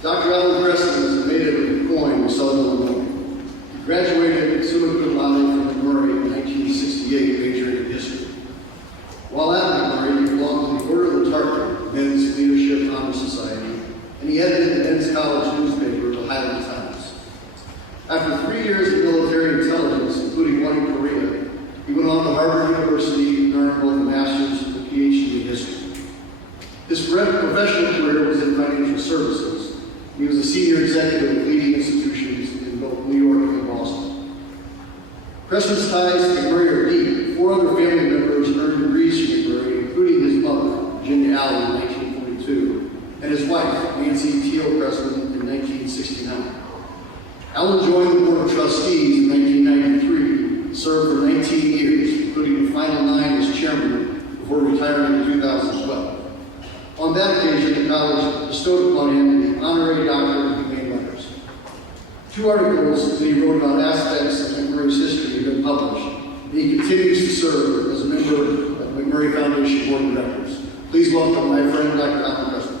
Dr. Alan Croessmann is a native of Des Moines, Southern Illinois. He graduated summa cum laude from MacMurray in 1968, majoring in history. While at MacMurray, he belonged to the Order of the Tartan, Men's Leadership Honor Society, and he edited the men's college newspaper, the Highland Times. After 3 years of military intelligence, including one in Korea, he went on to Harvard University and earned both a master's and a PhD in history. His professional career was in financial services. He was a senior executive at leading institutions in both New York and Boston. Croessmann's ties to MacMurray are deep. 4 other family members earned degrees from MacMurray, including his mother, Virginia Allen, in 1942, and his wife, Nancy Teal Croessmann, in 1969. Allen joined the Board of Trustees in 1993 and served for 19 years, including the final 9 as chairman before retiring in 2012. On that occasion, the college bestowed upon him the honorary doctorate of humane letters. 2 articles that he wrote about aspects of MacMurray's history have been published, and he continues to serve as a member of the MacMurray Foundation Board of Directors. Please welcome my friend, Dr. Alan Croessmann.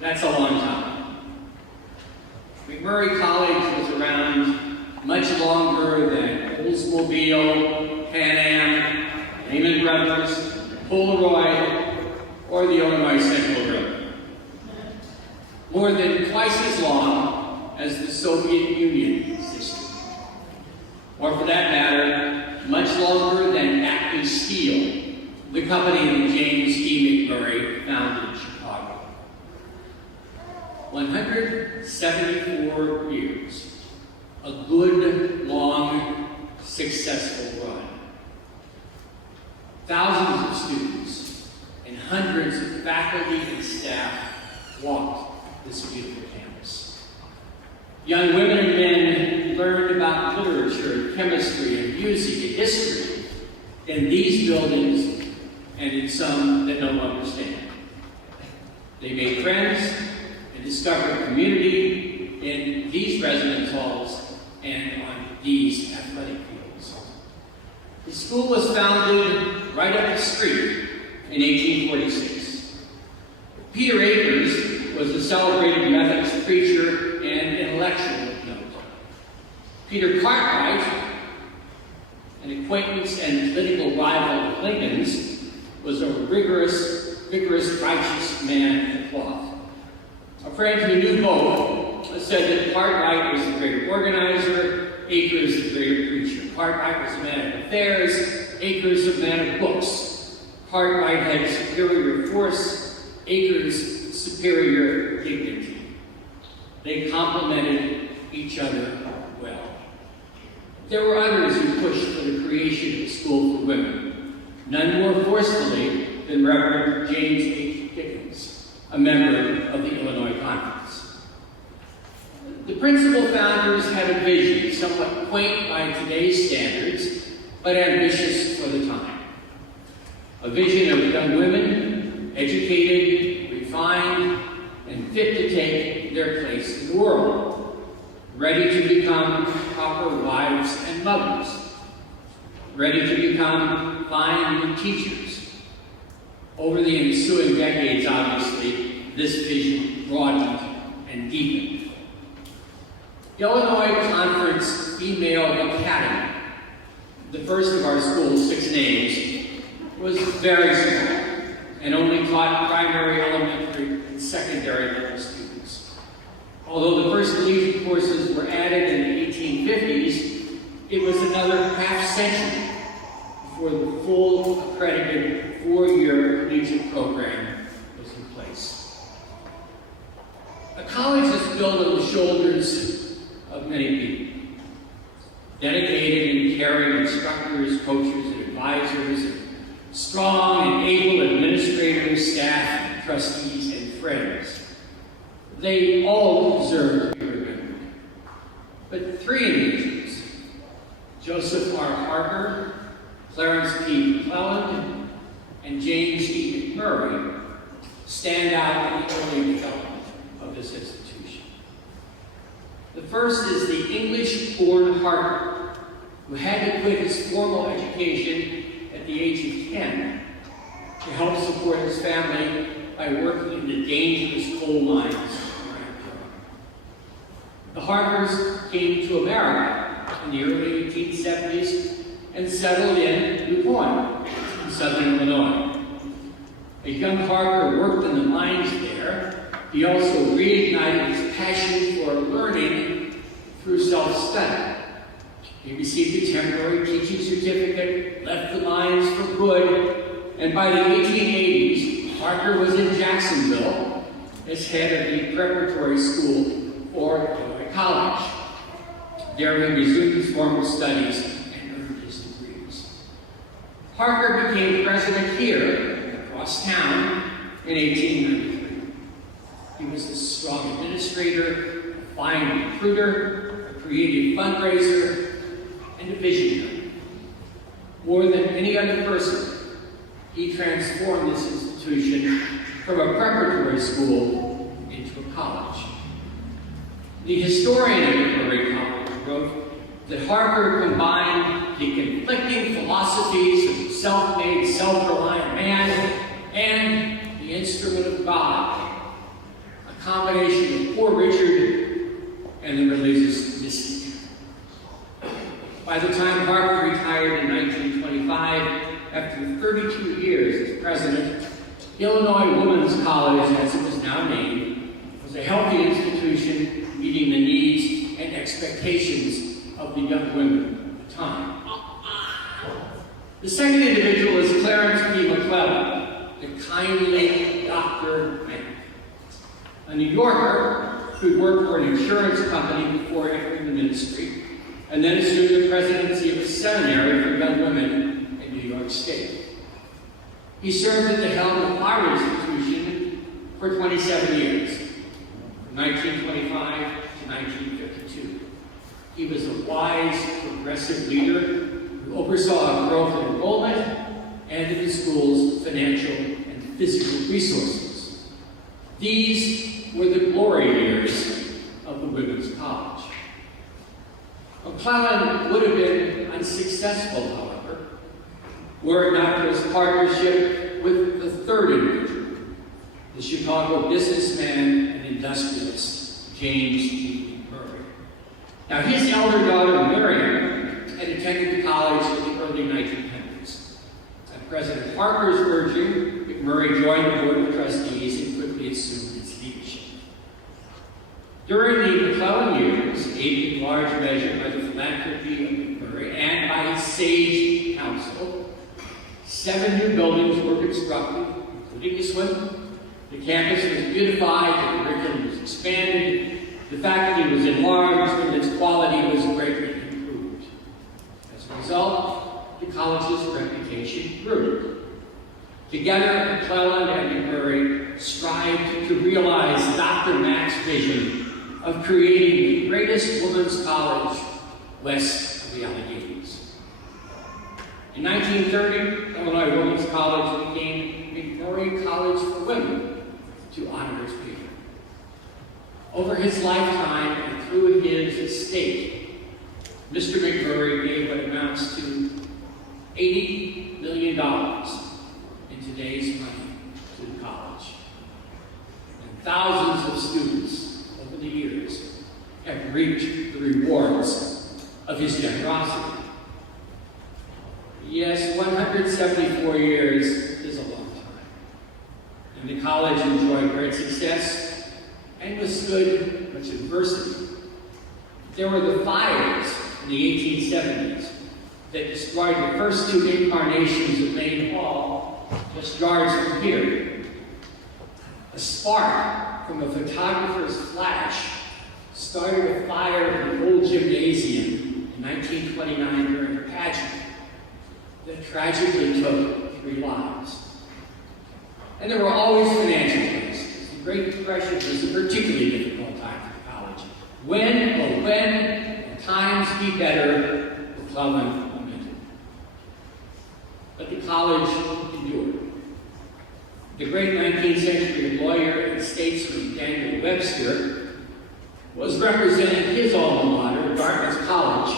That's a long time. MacMurray College was around much longer than Oldsmobile, Pan Am, Lehman Brothers, Polaroid, or the Illinois Central Railroad. More than twice as long as the Soviet Union existed. Or for that matter, much longer than Acme Steel, the company that James E. MacMurray founded in Chicago. 174 years, a good, long, successful run. Thousands of students and hundreds of faculty and staff walked this beautiful campus. Young women and men learned about literature, chemistry, and music and history in these buildings and in some that no longer stand. They made friends and discovered community in these residence halls and on these athletic fields. The school was founded right up the street in 1846. Peter Akers was a celebrated Methodist preacher and intellectual of note. Peter Cartwright, an acquaintance and political rival of Lincoln's, was a rigorous, righteous man of cloth. A friend who knew both said that Cartwright was the great organizer, Akers the greater preacher. Cartwright was a man of affairs, Akers a man of books. Cartwright had superior force, Akers superior dignity. They complemented each other well. There were others who pushed for the creation of a school for women, none more forcefully than Reverend James H. Dickens, a member of the Illinois Conference. The principal founders had a vision, somewhat quaint by today's standards, but ambitious for the time. A vision of young women, educated, refined, and fit to take their place in the world, ready to become proper wives and mothers, ready to become fine teachers. Over the ensuing decades, obviously, this vision broadened and deepened. The Illinois Conference Female Academy, the first of our school's 6 names, was very small and only taught primary, elementary, and secondary level students. Although the first collegiate courses were added in the 1850s, it was another half-century before the full accredited 4-year collegiate program was in place. A college is built on the shoulders of many people, dedicated and caring instructors, coaches, and advisors, and strong and able administrators, staff, trustees, and friends. They all deserve to be remembered. But 3 individuals, Joseph R. Harper, Clarence P. McClelland, and James E. MacMurray, stand out in the early development of this institution. first is the English-born Harper, who had to quit his formal education at the age of 10 to help support his family by working in the dangerous coal mines around Europe. The Harpers came to America in the early 1870s and settled in DuPont, in southern Illinois. A young Harper worked in the mines there. He also reignited his passion for learning through self-study. He received a temporary teaching certificate, left the mines for good, and by the 1880s, Harper was in Jacksonville as head of the preparatory school for Illinois College. There he resumed his formal studies and earned his degrees. Harper became president here, across town, in 1893. He was a strong administrator, a fine recruiter, a creative fundraiser, and a visionary. More than any other person, he transformed this institution from a preparatory school into a college. The historian of MacMurray College wrote that Harper combined the conflicting philosophies of self-made, self-reliant man and the instrument of God, a combination of Poor Richard and the religious mystic. By the time Harper retired in 1925, after 32 years as president, Illinois Women's College, as it was now named, was a healthy institution meeting the needs and expectations of the young women of the time. The second individual is Clarence P. McClellan, the kindly Dr. Mack, a New Yorker who worked for an insurance company before entering the ministry, and then assumed the presidency of a seminary for young women in New York State. He served at the helm of our institution for 27 years, from 1925 to 1952. He was a wise, progressive leader who oversaw a growth in enrollment and in the school's financial and physical resources. These were the glory years of the Women's College. McClellan would have been unsuccessful, however, were it not for his partnership with the third individual, the Chicago businessman and industrialist, James G. MacMurray. Now, his elder daughter, Miriam, had attended the college in the early 1900s. At President Harper's urging, MacMurray joined the Board of Trustees and quickly assumed its leadership. During the McClellan years, aided in large measure by the philanthropy of MacMurray and by his sage counsel, 7 new buildings were constructed, including this one. The campus was beautified, the curriculum was expanded, the faculty was enlarged, and its quality was greatly improved. As a result, the college's reputation grew. Together, McClellan and MacMurray strived to realize Dr. Mack's vision of creating the greatest women's college west of the Alleghenies. In 1930, Illinois Women's College became MacMurray College for Women to honor its patron. Over his lifetime and through his estate, Mr. MacMurray gave what amounts to $80 million in today's money to the college. And thousands of students over the years have reaped the rewards of his generosity. Yes, 174 years is a long time. And the college enjoyed great success and withstood much adversity. There were the fires in the 1870s that destroyed the first 2 incarnations of Main Hall, just yards from here. A spark from a photographer's flash started a fire in the old gymnasium in 1929 during a pageant that tragically took 3 lives. And there were always financial crises. The Great Depression was a particularly difficult time for the college. When will times be better, McClellan lamented. But the college endured. The great 19th century lawyer and statesman Daniel Webster was representing his alma mater, Dartmouth College,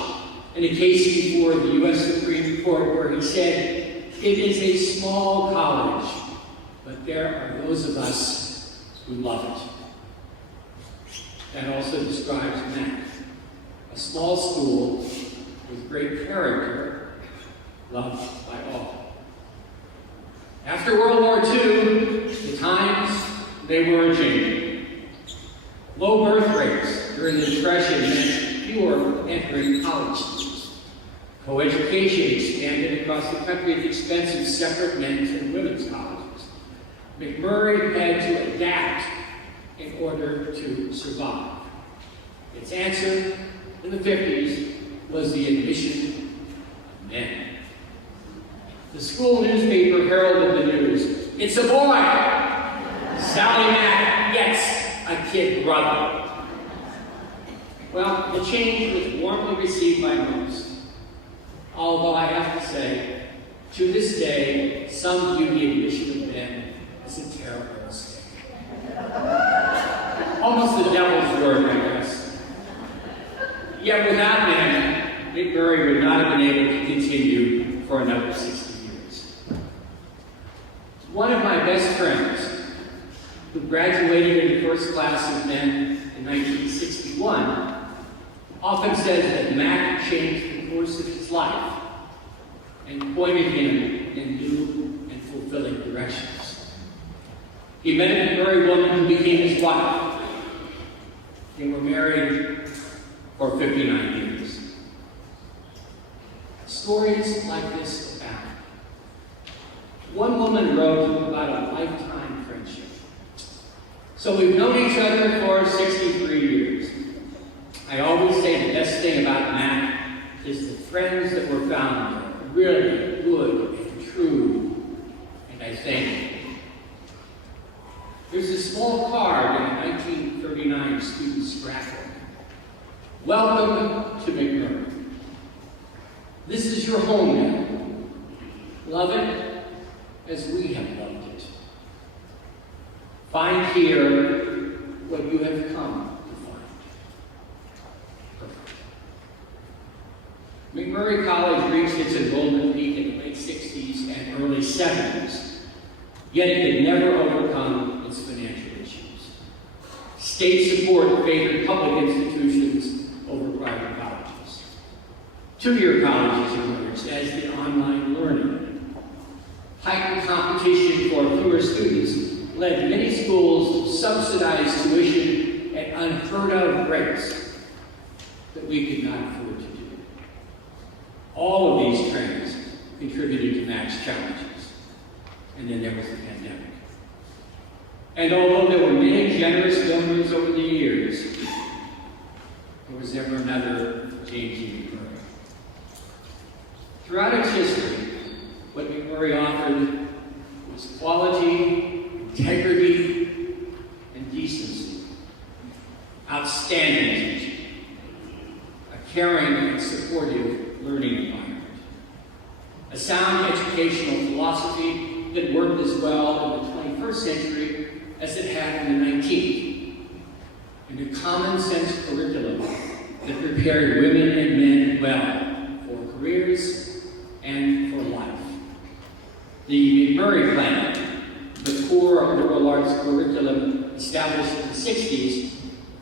in a case before the U.S. Supreme Court where he said, "It is a small college, but there are those of us who love it." That also describes Mac, a small school with great character, loved by all. After World War II, the times, they were a-changing. Low birth rates during the Depression meant fewer entering college schools. Coeducation expanded across the country at the expense of separate men's and women's colleges. MacMurray had to adapt in order to survive. Its answer in the 50s was the admission of men. The school newspaper heralded the news. "It's a boy! Sally Mack gets a kid brother." Well, the change was warmly received by most. Although I have to say, to this day, some view the admission of men as a terrible mistake. Almost the devil's work, I guess. Yet without men, MacMurray would not have been able to continue for another 60 years. One of my best friends, who graduated in the first class of men in 1961, often says that Mac changed the course of his life and pointed him in new and fulfilling directions. He met a MacMurray woman who became his wife. They were married for 59 years. Stories like this abound. One woman wrote about a lifetime friendship. "So we've known each other for 63 years. I always say the best thing about Mac is the friends that were found there, really good and true, and I thank you." There's a small card in a 1939 student scrapbook. "Welcome to MacMurray. This is your home now. Love it as we have loved it. Find here what you have come to find." Perfect. MacMurray College reached its enrollment peak in the late 60s and early 70s, yet it could never overcome its financial issues. State support favored public institutions over private colleges. Two-year colleges emerged as the online learning. Heightened competition for fewer students led many schools to subsidize tuition at unheard-of rates that we could not afford to do. All of these trends contributed to Mac's challenges. And then there was the pandemic. And although there were many generous donors over the years, there was never another James E. MacMurray. Throughout its history, what MacMurray offered was quality, integrity, and decency. Outstanding teaching. A caring and supportive learning environment. A sound educational philosophy that worked as well in the 21st century as it had in the 19th. And a common sense curriculum that prepared women and men well for careers and for life. The MacMurray Plan, the core liberal arts curriculum established in the 60s,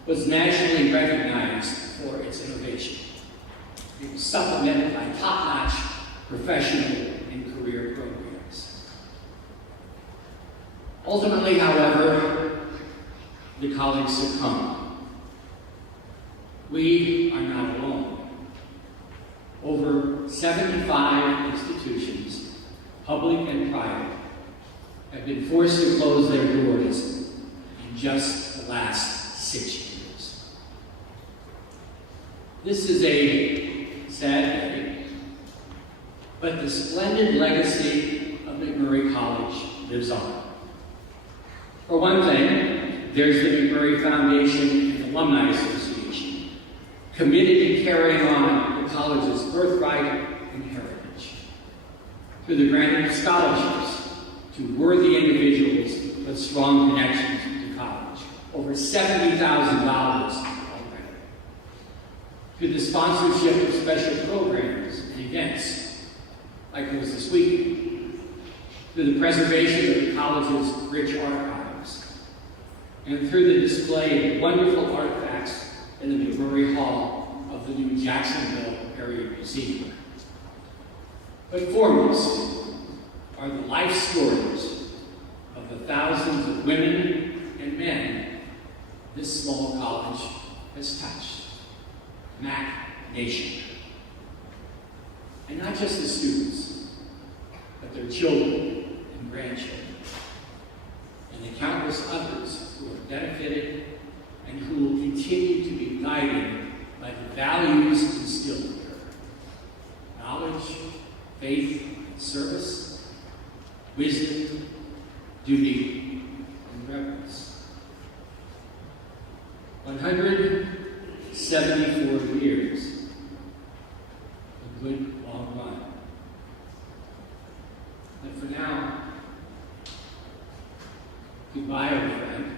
was nationally recognized for its innovation. It was supplemented by top-notch professional and career programs. Ultimately, however, the college succumbed. We are not alone. Over 75 institutions, public and private, have been forced to close their doors in just the last 6 years. This is a sad day, but the splendid legacy of MacMurray College lives on. For one thing, there's the MacMurray Foundation and Alumni Association, committed to carrying on the college's birthright and heritage. Through the granting of scholarships to worthy individuals with strong connections to college. Over $70,000 through the sponsorship of special programs and events, like was this weekend, through the preservation of the college's rich archives, and through the display of wonderful artifacts in the MacMurray Hall of the new Jacksonville Area Museum. But foremost are the life stories of the thousands of women and men this small college has touched. Mac Nation. And not just the students, but their children and grandchildren, and the countless others who have benefited and who will continue to be guided by the values instilled here: knowledge, faith, service, wisdom, duty, and reverence. 174 years. A good long run. But for now, goodbye, old friend.